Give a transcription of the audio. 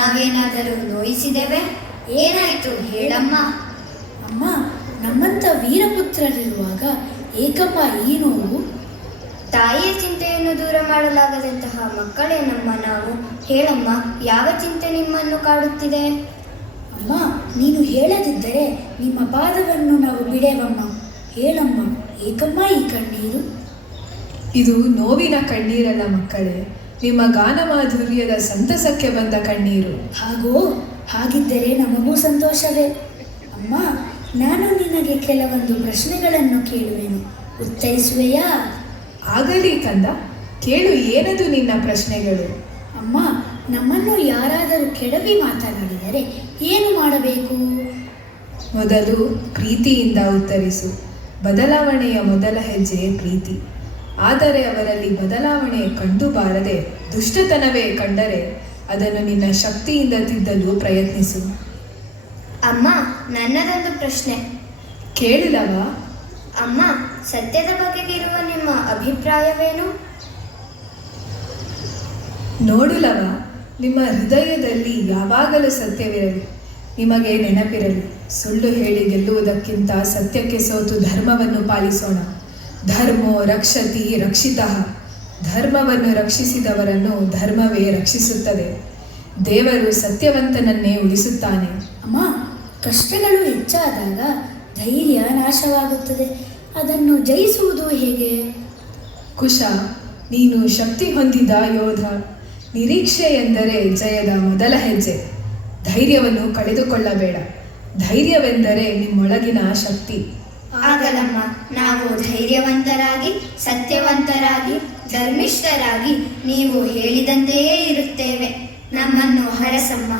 ನಾವೇನಾದರೂ ನೋಯಿಸಿದೆವೆ? ಏನಾಯಿತು ಹೇಳಮ್ಮ. ಅಮ್ಮ, ನಮ್ಮಂಥ ವೀರಪುತ್ರರಿರುವಾಗ ಏಕಮ್ಮ ಈ ನೋವು? ತಾಯಿಯ ಚಿಂತೆಯನ್ನು ದೂರ ಮಾಡಲಾಗದಂತಹ ಮಕ್ಕಳೇ ನಮ್ಮ ನಾವು. ಹೇಳಮ್ಮ, ಯಾವ ಚಿಂತೆ ನಿಮ್ಮನ್ನು ಕಾಡುತ್ತಿದೆ? ಅಮ್ಮ, ನೀನು ಹೇಳದಿದ್ದರೆ ನಿಮ್ಮ ಪಾದವನ್ನು ನಾವು ಬಿಡೆವಮ್ಮ. ಹೇಳಮ್ಮ, ಏಕಮ್ಮ ಈ ಕಣ್ಣೀರು? ಇದು ನೋವಿನ ಕಣ್ಣೀರಲ್ಲ ಮಕ್ಕಳೇ, ನಿಮ್ಮ ಗಾನಮಾಧುರ್ಯದ ಸಂತಸಕ್ಕೆ ಬಂದ ಕಣ್ಣೀರು. ಹಾಗಿದ್ದರೆ ನಮಗೂ ಸಂತೋಷವೇ. ಅಮ್ಮ, ನಾನು ನಿನಗೆ ಕೆಲವೊಂದು ಪ್ರಶ್ನೆಗಳನ್ನು ಕೇಳುವೆನು, ಉತ್ತರಿಸುವೆಯಾ? ಆಗಲಿ ಕಂದ, ಕೇಳು, ಏನದು ನಿನ್ನ ಪ್ರಶ್ನೆಗಳು? ಅಮ್ಮ, ನಮ್ಮನ್ನು ಯಾರಾದರೂ ಕೆಡವಿ ಮಾತನಾಡಿದರೆ ಏನು ಮಾಡಬೇಕು? ಮೊದಲು ಪ್ರೀತಿಯಿಂದ ಉತ್ತರಿಸು. ಬದಲಾವಣೆಯ ಮೊದಲ ಹೆಜ್ಜೆ ಪ್ರೀತಿ. ಆದರೆ ಅವರಲ್ಲಿ ಬದಲಾವಣೆ ಕಂಡು ಬಾರದೆ ದುಷ್ಟತನವೇ ಕಂಡರೆ ಅದನ್ನು ನಿನ್ನ ಶಕ್ತಿಯಿಂದ ತಿದ್ದಲು ಪ್ರಯತ್ನಿಸು. ಅಮ್ಮ, ನನ್ನದೊಂದು ಪ್ರಶ್ನೆ. ಕೇಳಿದವಾ? ಅಮ್ಮ, ಸತ್ಯದ ಬಗೆಗಿರುವ ನಿಮ್ಮ ಅಭಿಪ್ರಾಯವೇನು? ನೋಡುಲವ, ನಿಮ್ಮ ಹೃದಯದಲ್ಲಿ ಯಾವಾಗಲೂ ಸತ್ಯವಿರಲಿ. ನಿಮಗೆ ನೆನಪಿರಲಿ, ಸುಳ್ಳು ಹೇಳಿ ಗೆಲ್ಲುವುದಕ್ಕಿಂತ ಸತ್ಯಕ್ಕೆ ಸೋತು ಧರ್ಮವನ್ನು ಪಾಲಿಸೋಣ. ಧರ್ಮೋ ರಕ್ಷತಿ ರಕ್ಷಿತಃ. ಧರ್ಮವನ್ನು ರಕ್ಷಿಸಿದವರನ್ನು ಧರ್ಮವೇ ರಕ್ಷಿಸುತ್ತದೆ. ದೇವರು ಸತ್ಯವಂತನನ್ನೇ ಉಳಿಸುತ್ತಾನೆ. ಅಮ್ಮ, ಕಷ್ಟಗಳು ಹೆಚ್ಚಾದಾಗ ಧೈರ್ಯ ನಾಶವಾಗುತ್ತದೆ. ಅದನ್ನು ಜಯಿಸುವುದು ಹೇಗೆ? ಕುಶ, ನೀನು ಶಕ್ತಿ ಹೊಂದಿದ ಯೋಧ. ನಿರೀಕ್ಷೆ ಎಂದರೆ ಜಯದ ಮೊದಲ ಹೆಜ್ಜೆ. ಧೈರ್ಯವನ್ನು ಕಳೆದುಕೊಳ್ಳಬೇಡ. ಧೈರ್ಯವೆಂದರೆ ನಿಮ್ಮೊಳಗಿನ ಶಕ್ತಿ. ಆಗಲಮ್ಮ, ನಾವು ಧೈರ್ಯವಂತರಾಗಿ, ಸತ್ಯವಂತರಾಗಿ, ಧರ್ಮಿಷ್ಠರಾಗಿ ನೀವು ಹೇಳಿದಂತೆಯೇ ಇರುತ್ತೇವೆ. ನಮ್ಮನ್ನು ಹರಸಮ್ಮ.